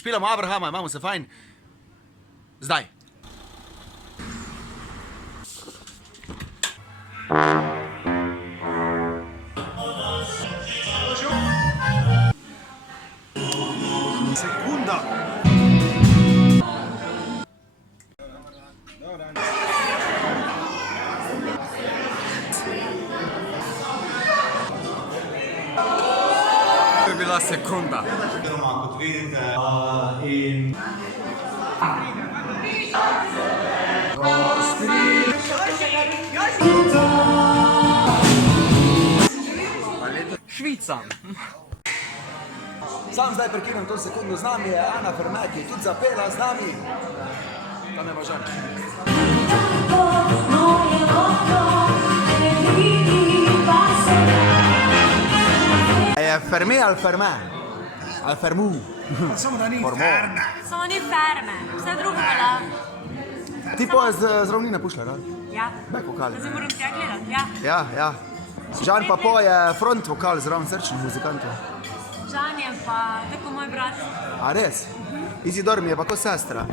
špilamo Abrahama, imamo se fajn. Zdaj. Sekunda. To je bila sekunda. Kot vidite, in... Švica. Sam zdaj prekinem to sekundo, z nami je Ana Ferme, ki je tudi zapela z nami. Ta ne bo žal. Je Ferme ali Ferme? Ali Fermu? Samo da ni ferme. Samo ni ferme, vse drugo velja. Ti poje z ravnine pušlja, da? Ja. Back vokali. Zdaj moram tja gledati, ja. Ja, ja. Žan pa poje front vokal zraven srčnih muzikantov. Žan je pa tako moj brat. A res? Izidor mi je pa kot sestra.